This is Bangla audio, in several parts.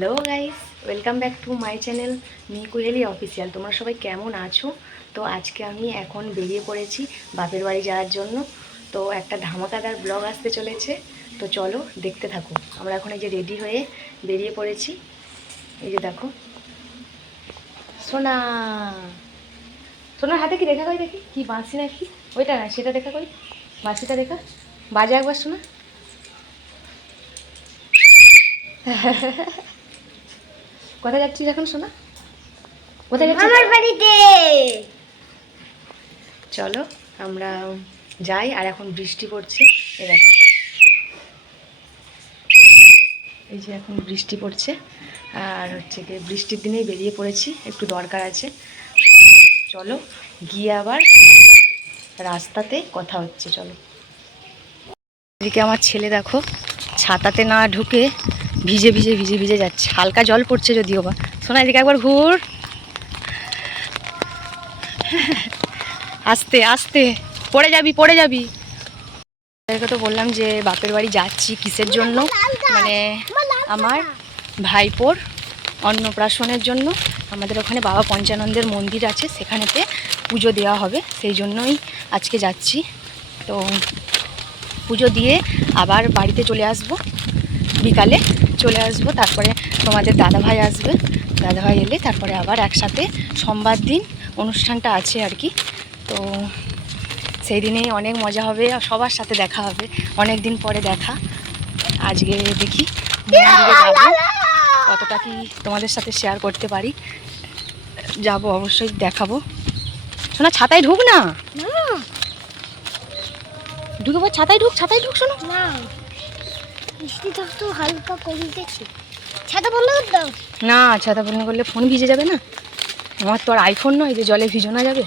Hello guys welcome back to my channel me Kuheli official তোমরা সবাই কেমন আছো? তো আজকে আমি এখন বেরিয়ে পড়েছি বাপের বাড়ি যাওয়ার জন্য। তো একটা ধামাকাদার ব্লগ আসতে চলেছে। তো চলো দেখতে থাকো। আমরা এখন এই যে রেডি হয়ে বেরিয়ে পড়েছি। এই যে দেখো। সোনা! সোনার হাতে কি দেখা করি দেখি? কি বাঁশি নাকি? ওইটা না, সেটা দেখা করি। বাঁশিটা দেখা। বাজে একবার শোনা। কোথায় যাচ্ছিস এখন শোনা কোথায় যাচ্ছিস? আমার বাড়িতে। চলো আমরা যাই আর এখন বৃষ্টি পড়ছে। এ দেখো। এই যে এখন বৃষ্টি পড়ছে আর হচ্ছে কি বৃষ্টির দিনেই বেরিয়ে পড়েছি একটু দরকার আছে। চলো গিয়ে আবার রাস্তাতে কথা হচ্ছে চলো। এদিকে আমার ছেলে দেখো ছাতাতে না ঢুকে ভিজে ভিজে ভিজে ভিজে যাচ্ছে। হালকা জল পড়ছে যদিও বা। শোনা এদিকে একবার ঘুর। আস্তে আস্তে। পড়ে যাবি পড়ে যাবি। তো বললাম যে বাপের বাড়ি যাচ্ছি কিসের জন্য? মানে আমার ভাইপোর অন্নপ্রাশনের জন্য। আমাদের ওখানে বাবা পঞ্চানন্দের মন্দির আছে সেখানেতে পুজো দেওয়া হবে। সেই জন্যই আজকে যাচ্ছি। তো পুজো দিয়ে আবার বাড়িতে চলে আসব বিকালে। চলে আসব তারপরে তোমাদের দাদাভাই আসবে। দাদাভাই এলে তারপরে আবার একসাথে সোমবার দিন অনুষ্ঠানটা আছে আর কি। তো সেই দিনেই অনেক মজা হবে আর সবার সাথে দেখা হবে অনেক দিন পরে দেখা। আজকে দেখি যাব কতটা কি তোমাদের সাথে শেয়ার করতে পারি। যাব অবশ্যই দেখাবো। শোনা ছাতায় ঢুক না। ঢুকে ছাতায় ঢুক ছাতায় ঢুক শোনো না। বৃষ্টি তো হালকা কমতেছে ছাতা বন্ধ করে দাও। না ছাতা বন্ধ করলে ফোন ভিজে যাবে না। আমার তো আর আইফোন নয় যে জলে ভিজোনা যাবে।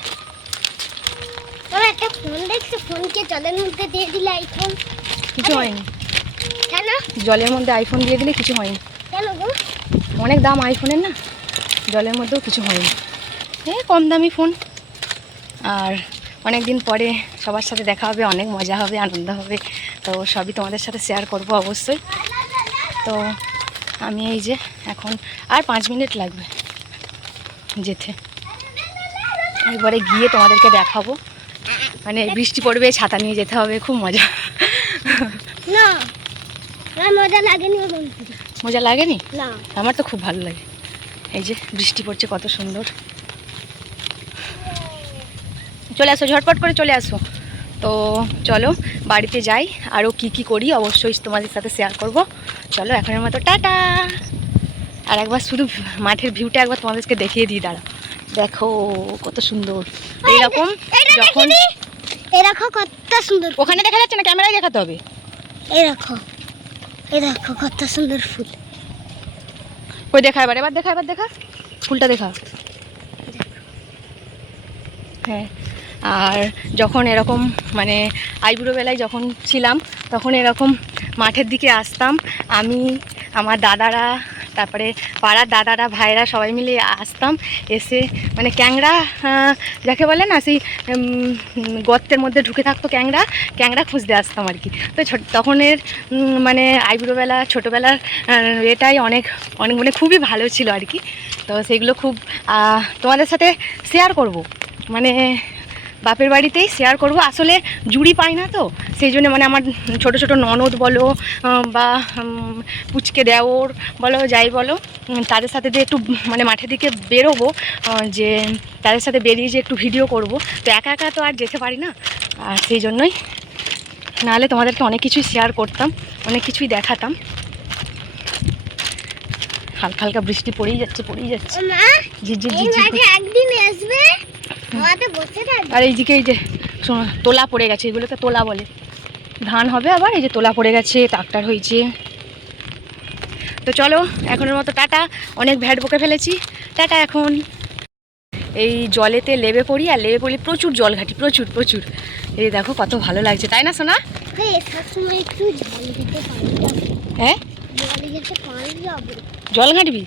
আমার একটা ফোন দেখছে ফোনকে জলের মধ্যে দিয়ে দিলে আইফোন কিছু হয়নি। কেন? জলের মধ্যে আইফোন দিয়ে দিলে কিছু হয়নি। কেন গো? অনেক দাম আইফোনের না? জলের মধ্যেও কিছু হয়নি। হ্যাঁ কম দামি ফোন। আর অনেক দিন পরে সবার সাথে দেখা হবে অনেক মজা হবে আনন্দ হবে। তো সবই তোমাদের সাথে শেয়ার করব অবশ্যই। তো আমি এই যে এখন আর পাঁচ মিনিট লাগবে যেতে। একবারে গিয়ে তোমাদেরকে দেখাবো। মানে বৃষ্টি পড়বে ছাতা নিয়ে যেতে হবে খুব মজা। না মজা লাগেনি মজা লাগেনি? আমার তো খুব ভালো লাগে। এই যে বৃষ্টি পড়ছে কত সুন্দর। চলে আসো ঝটপট করে চলে আসো। তো চলো বাড়িতে যাই আরও কি কি করি অবশ্যই তোমাদের সাথে শেয়ার করব। চলো এখনের মতো টাটা। আর একবার শুধু মাঠের ভিউটা একবার তোমাদেরকে দেখিয়ে দিই দাঁড়া দেখো কত সুন্দর। এইরকম যখন এই দেখো কত সুন্দর। ওখানে দেখা যাচ্ছে না ক্যামেরায় দেখাতে হবে। এই দেখো কত সুন্দর ফুল। কই দেখা এবার এবার দেখা এবার দেখা। ফুলটা দেখা। হ্যাঁ। আর যখন এরকম মানে আইবুড়ো বেলায় যখন ছিলাম, তখন এরকম মাঠের দিকে আসতাম। আমি, আমার দাদারা, তারপরে পাড়ার দাদারা ভাইরা সবাই মিলে আসতাম। এসে মানে ক্যাংরা যাকে বলে না, সেই গর্তের মধ্যে ঢুকে থাকতো ক্যাংরা ক্যাংরা খুঁজতে আসতাম আর কি। তো তখনের মানে আইবুড়োবেলা ছোটোবেলার এটাই অনেক অনেক মানে খুবই ভালো ছিল আর কি। তো সেগুলো খুব তোমাদের সাথে শেয়ার করব। মানে বাপের বাড়িতেই শেয়ার করব। আসলে জুড়ি পাই না তো সেই জন্য মানে আমার ছোট ছোট ননদ বলো বা পুচকে দেওর বলো যাই বলো তাদের সাথে যে একটু মানে মাঠের দিকে বেরোবো যে তাদের সাথে বেরিয়ে যে একটু ভিডিও করব তো একা একা তো আর যেতে পারি না। আর সেই জন্যই নাহলে তোমাদেরকে অনেক কিছুই শেয়ার করতাম অনেক কিছুই দেখাতাম। হালকা হালকা বৃষ্টি পড়েই যাচ্ছে পড়েই যাচ্ছে। একদিন আসবে? আর এইদিকে এই যে তোলা পড়ে গেছে এগুলোকে তোলা বলে। ধান হবে আবার এই যে তোলা পড়ে গেছে ট্রাক্টার হয়েছে। তো চলো এখনের মতো টাটা অনেক ভ্যাট বকে ফেলেছি। টাটা এখন। এই জলেতে লেবে পড়ি আর লেবে পড়ি প্রচুর জল ঘাটি প্রচুর প্রচুর। এই দেখো কত ভালো লাগছে তাই না সোনা? হ্যাঁ? জল ঘাঁটবি?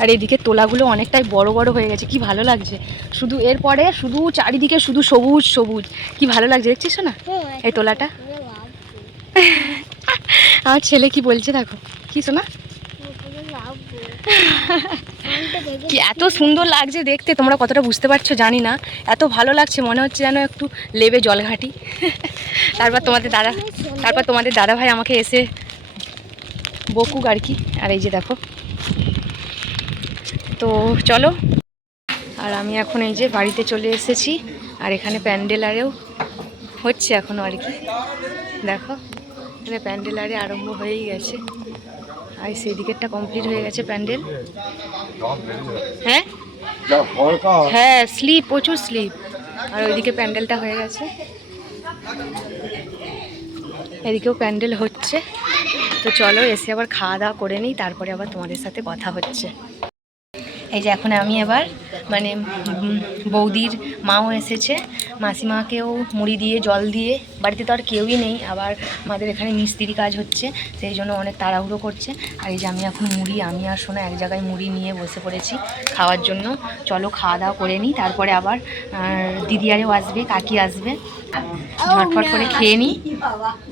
আর এদিকে তোলাগুলো অনেকটাই বড় বড় হয়ে গেছে কি ভালো লাগছে। শুধু এরপরে শুধু চারিদিকে শুধু সবুজ সবুজ কি ভালো লাগছে দেখছিস না হ্যাঁ এই তোলাটা। আমার ছেলে কি বলছে দেখো? কি শোনা কি এত সুন্দর লাগছে দেখতে তোমরা কতটা বুঝতে পারছ জানি না। এত ভালো লাগছে মনে হচ্ছে যেন একটু লেবে জল ঘাটি তারপর তোমাদের দাদা তারপর তোমাদের দাদা ভাই আমাকে এসে বকুক আর কি। আর এই যে দেখো তো চলো। আর আমি এখন এই যে বাড়িতে চলে এসেছি, আর এখানে প্যান্ডেল আরেও হচ্ছে এখনও আর কি। দেখো, এখানে প্যান্ডেল আরে আরম্ভ হয়েই গেছে। আর সেই দিকেরটা কমপ্লিট হয়ে গেছে প্যান্ডেল। হ্যাঁ? হ্যাঁ স্লিপ প্রচুর স্লিপ আর ওইদিকে প্যান্ডেলটা হয়ে গেছে। এদিকেও প্যান্ডেল হচ্ছে। তো চলো, এসে আবার খাওয়া দাওয়া করে নিই, তারপরে আবার তোমাদের সাথে কথা হচ্ছে। এই যে এখন আমি এবার মানে বৌদির মাও এসেছে। মাসিমাকেও মুড়ি দিয়ে, জল দিয়ে। বাড়িতে তো আর কেউই নেই। আবার আমাদের এখানে মিস্ত্রি কাজ হচ্ছে, সেই জন্য অনেক তাড়াহুড়ো করছে। আর এই যে আমি এখন মুড়ি, আমি আর শোনা এক জায়গায় মুড়ি নিয়ে বসে পড়েছি খাওয়ার জন্য। চলো খাওয়া দাওয়া করে নিই, তারপরে আবার দিদি আরেও আসবে, কাকি আসবে। ঝটফট করে খেয়ে নিই।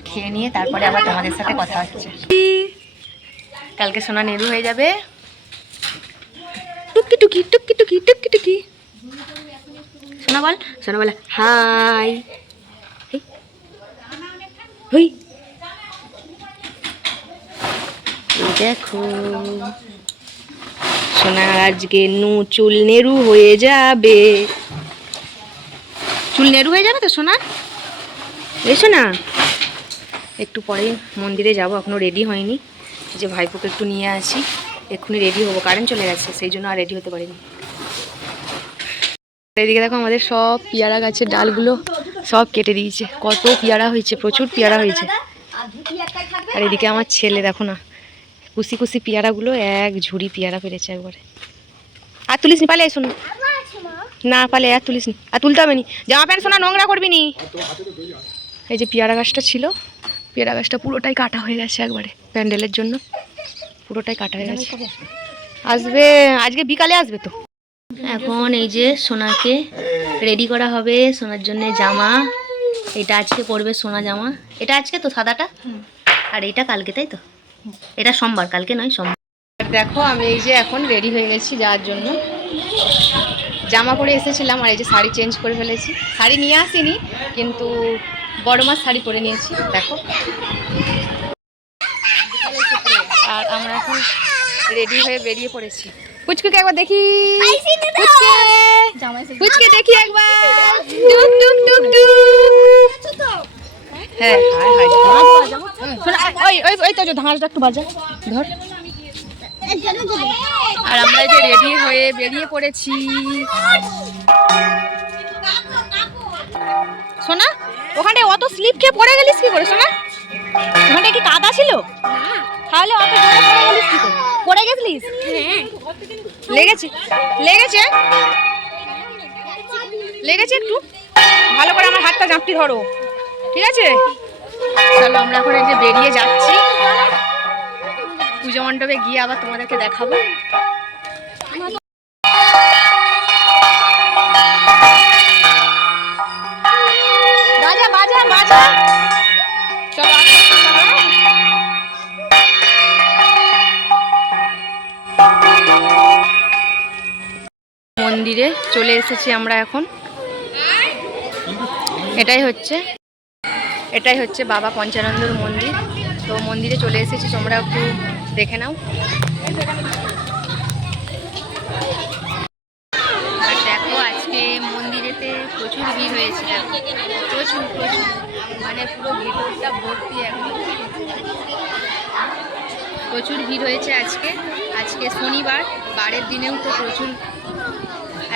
খেয়ে নিয়ে তারপরে আবার তোমাদের সাথে কথা হচ্ছে। কালকে সোনা নেরু হয়ে যাবে। টুকি টুকি টুকি টুকি টুকি টুকি শোনা বল শোনা বলে, হাই। হেই। দেখো সোনার আজকে নু চুল নেরু হয়ে যাবে। চুল নেরু হয়ে যাবে তো সোনার এসো না একটু পরে মন্দিরে যাব, এখনও রেডি হয়নি। যে ভাইপোকে একটু নিয়ে আসি। এক্ষুনি রেডি হব। কারেন্ট চলে গেছে, সেই জন্য আর রেডি হতে পারিনি। এদিকে দেখো আমাদের সব পেয়ারা গাছের ডালগুলো সব কেটে দিয়েছে। কত পেয়ারা হয়েছে, প্রচুর পেয়ারা হয়েছে। আর এদিকে আমার ছেলে, দেখো না, কুসি কুসি পেয়ারাগুলো, এক ঝুড়ি পেয়ারা পেরেছে একবারে। আর তুলিস নি পালে শোনো না পালে আর তুলিস নি আর তুলতে হবে নি। জামা প্যান্ট শোনা নোংরা করবি নি। এই যে পেয়ারা গাছটা ছিল, পেয়ারা গাছটা পুরোটাই কাটা হয়ে গেছে একবারে, প্যান্ডেলের জন্য। পুরোটাই কাটা হয়ে গেছে। আসবে। আজকে বিকালে আসবে তো? এখন এই যে সোনাকে রেডি করা হবে সোনার জন্য জামা। এটা আজকে পরবে সোনা জামা। এটা আজকে তো সাদাটা? আর এটা কালকে তাই তো? এটা সোমবার কালকে নয় সোমবার। দেখো আমি এই যে এখন রেডি হয়ে গেছি যাওয়ার জন্য। জামা পরে এসেছিলাম আর এই যে শাড়ি চেঞ্জ করে ফেলেছি। শাড়ি নিয়ে আসিনি কিন্তু বড় মাছ শাড়ি পরে নিয়েছি। দেখো। আমরা এখন রেডি হয়ে বেরিয়ে পড়েছি। পুচকুকে একবার দেখি। পুচকে। পুচকে দেখি একবার। টুক টুক টুক টুক। হ্যাঁ শোনা ওই ওই ওই তো যে ধাঁচটা একটু বাজা। ধর। আর আমরা যে রেডি হয়ে বেরিয়ে পড়েছি। সোনা ওখানে অত স্লিপ খেয়ে পড়ে গেলিস কি করে সোনা? ওখানে কি কাদা ছিল? তাহলে অত জোরে পড়ে গেলিস কি করে? পড়ে গেছিলিস? লেগেছে। লেগেছে? লেগেছে একটু? ভালো করে আমার হাতটা জাপটি ধরো। ঠিক আছে? চলো, আমরা এখন এই বেরিয়ে যাচ্ছি। পুজো মণ্ডপে গিয়ে আবার তোমাদেরকে দেখাবো। মন্দিরে চলে এসেছি আমরা এখন। এটাই হচ্ছে এটাই হচ্ছে বাবা পঞ্চানন্দর মন্দির। তো মন্দিরে চলে এসেছি, তোমরা একটু দেখে নাও। দেখো আজকে মন্দিরেতে প্রচুর ভিড় হয়েছে। প্রচুর প্রচুর। মানে পুরো ভিতরটা ভর্তি একদম। প্রচুর ভিড় হয়েছে আজকে। আজকে শনিবার, বারের দিনেও তো প্রচুর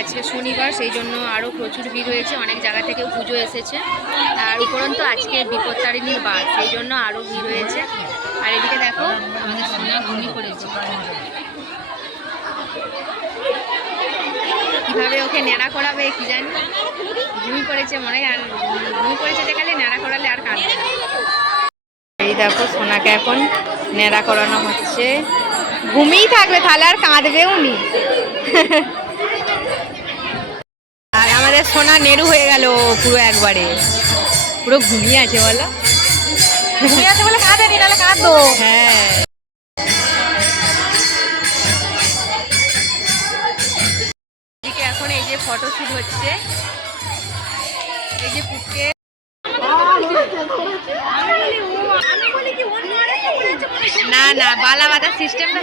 আজকে শনিবার, সেই জন্য আরও প্রচুর ভিড় হয়েছে, অনেক জায়গা থেকেও পুজো এসেছে। আর উপরন্তু আজকে বিপত্তারিণীর বাস সেই জন্য আরও ভিড় হয়েছে। আর এদিকে দেখো, আমাদের সোনা ঘুমিয়ে পড়েছে। কীভাবে ওকে নেড়া করাবে কি জানি? ঘুমি পড়েছে মনে হয়, আর ঘুমি পড়েছে দেখালে নেড়া করালে আর কাঁদবে এই দেখো, সোনাকে এখন নেড়া করানো হচ্ছে। ঘুমিয়েই থাকবে, তাহলে আর কাঁদবেও নি। আমাদের সোনা নেরু হয়ে গেল পুরো একবারে পুরো ঘুমিয়ে আছে বলো ঘুমিয়ে আছে বলে নাহলে কাঁদো হ্যাঁ এখন এই যে ফটোশুট হচ্ছে এই যে পুকে না না বালা বাঁধা সিস্টেমটা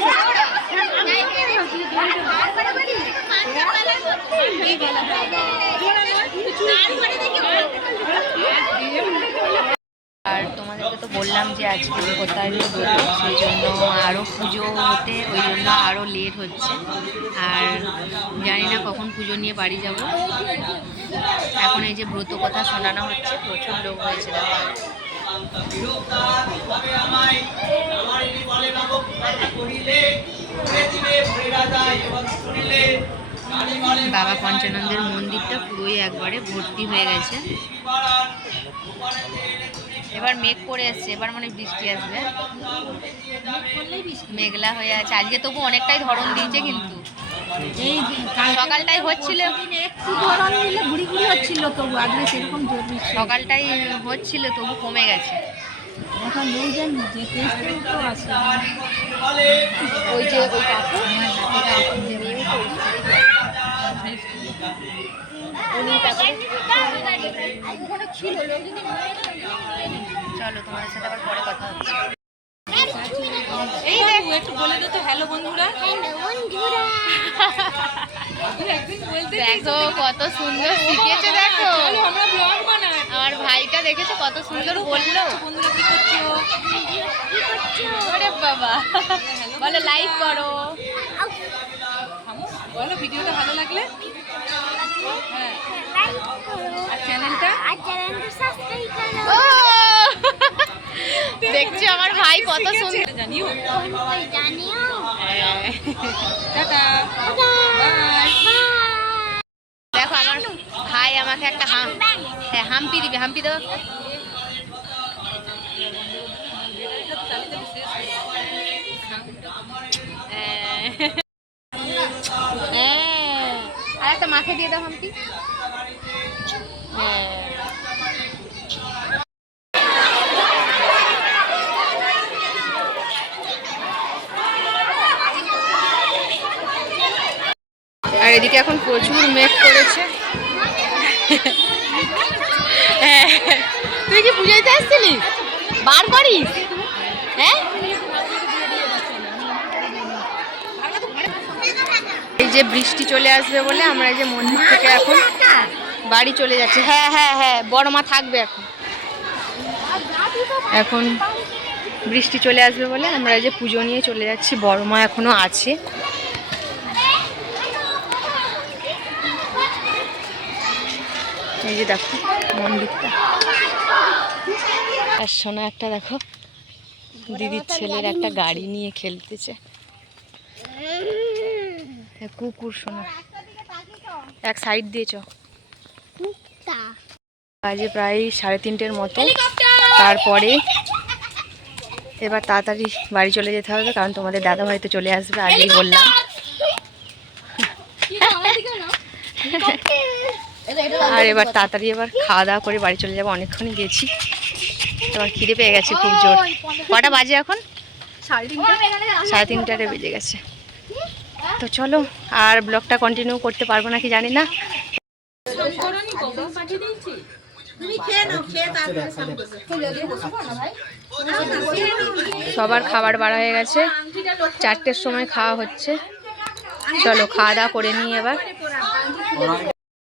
আর তোমাদেরকে তো বললাম যে আজকে কোথায় ব্রত সেই জন্য আরও পুজো হতে ওই জন্য আরও লেট হচ্ছে আর জানি না কখন পুজো নিয়ে বাড়ি যাব এখন এই যে ব্রত কথা শোনানো হচ্ছে প্রচুর লোক হয়েছে দেখো বাবা পঞ্চানন্দের মন্দিরটা পুরোই একবারে ভর্তি হয়ে গেছে। এবার মেঘ করে এসছে এবার মানে বৃষ্টি আসবে। মেঘলা হয়ে আছে। আজকে তবু অনেকটাই ধরন দিয়েছে কিন্তু। সকালটাই হচ্ছিল। একটু গরম দিলে ঘুরি ঘুরি হচ্ছিল তবু আজকে সেরকম সকালটাই হচ্ছিল তবু কমে গেছে। ওই যে ওই কাকু চলো তোমাদের সাথে আবার পরে কথা হচ্ছে। এই দেখো। একটু বলে দে তো হ্যালো বন্ধুরা। দেখো কত সুন্দর শিখেছে দেখো। আমরা ব্লগ বানাই। আমার ভাইটা দেখেছ কত সুন্দর বলল। বন্ধুরা কি করছ? ওরে বাবা। বলো লাইক করো। বলো ভিডিওটা ভালো লাগলে? হ্যাঁ। আর চ্যানেলটা? ও! দেখছ আমার ভাই কত সুন্দর। জানিও? জানিও টাটা। দেখো আমার ভাই আমাকে একটা হাম হ্যাঁ হাম্পি দিবে হাম্পি দাও। একটা দিয়ে দাও হাম্পি হ্যাঁ। আর এদিকে এখন প্রচুর মেঘ করেছে। হ্যাঁ। তুই কি পুজো দিতে আসছিলি? বার করিস হ্যাঁ এই যে বৃষ্টি চলে আসবে বলে আমরা যে মন্দির থেকে এখন বাড়ি চলে যাচ্ছি। হ্যাঁ হ্যাঁ হ্যাঁ বড় মা থাকবে এখন। এখন বৃষ্টি চলে আসবে বলে আমরা যে পুজো নিয়ে চলে যাচ্ছি, বড় মা এখনও আছে। এই যে দেখো মন্দিরটা। আর সোনা একটা দেখো, দিদির ছেলের একটা গাড়ি নিয়ে খেলতেছে। কুকুর শোনা এক সাইড দিয়েছ বাজে প্রায় সাড়ে তিনটের মতো। তারপরে এবার তাড়াতাড়ি বাড়ি চলে যেতে হবে কারণ তোমাদের দাদা ভাই তো চলে আসবে আগেই বললাম। আর এবার তাড়াতাড়ি এবার খাওয়া দাওয়া করে বাড়ি চলে যাব অনেকক্ষণই গেছি। এবার খিদে পেয়ে গেছে খুব জোর। কটা বাজে এখন? সাড়ে তিনটারে বেজে গেছে। তো চলো আর ব্লগটা কন্টিনিউ করতে পারব নাকি জানি না। সবার খাবার বাড়া হয়ে গেছে। চারটের সময় খাওয়া হচ্ছে। চলো খাওয়া দাওয়া করে নিই এবার।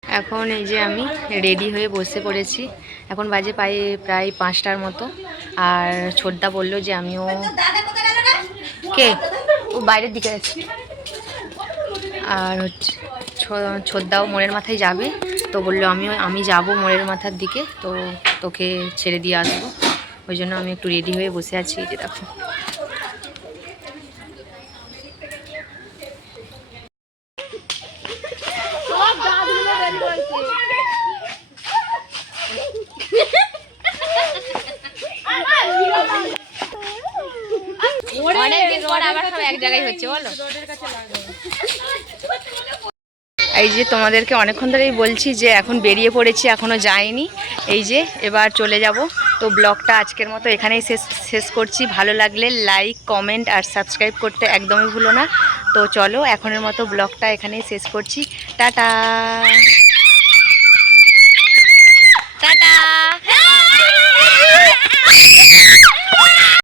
এখন এই যে আমি রেডি হয়ে বসে পড়েছি। এখন বাজে প্রায় প্রায় পাঁচটার মতো। আর ছোটদা বলল যে আমিও কে? ও বাইরের দিকে আছে আর হচ্ছে ছো- ছোটদাও মোড়ের মাথায় যাবে। তো বলল, আমিও আমি যাব মোড়ের মাথার দিকে। তো তোকে ছেড়ে দিয়ে আসব। ওই জন্য আমি একটু রেডি হয়ে বসে আছি যে দেখো। অনেকদিন পর আবার সব এক জায়গায় হচ্ছে, বলো? এই যে তোমাদেরকে অনেকক্ষণ ধরেই বলছি যে এখন বেরিয়ে পড়েছি এখনও যাইনি। এই যে এবার চলে যাব। তো ব্লগটা আজকের মতো এখানেই শেষ শেষ করছি। ভালো লাগলে লাইক কমেন্ট আর সাবস্ক্রাইব করতে একদমই ভুলো না। তো চলো এখনের মতো ব্লগটা এখানেই শেষ করছি। টাটা। টাটা।